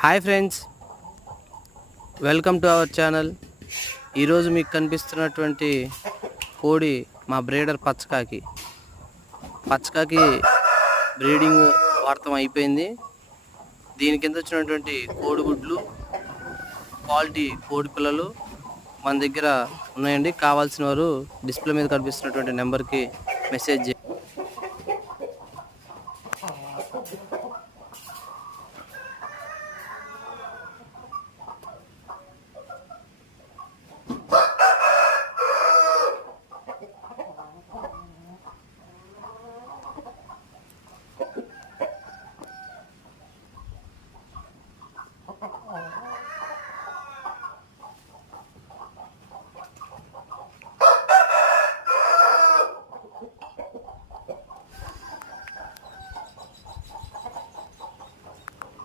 Hi friends, welcome to our channel. ఈరోజు మీకు కనిపిస్తున్నటువంటి కోడి మా బ్రీడర్ పచ్చకాకి బ్రీడింగ్ వాడటం అయిపోయింది. దీని కింద వచ్చినటువంటి కోడిగుడ్లు, క్వాలిటీ కోడి పిల్లలు మన దగ్గర ఉన్నాయండి. కావాల్సిన వారు డిస్ప్లే మీద కనిపిస్తున్నటువంటి నెంబర్కి మెసేజ్ చేయండి.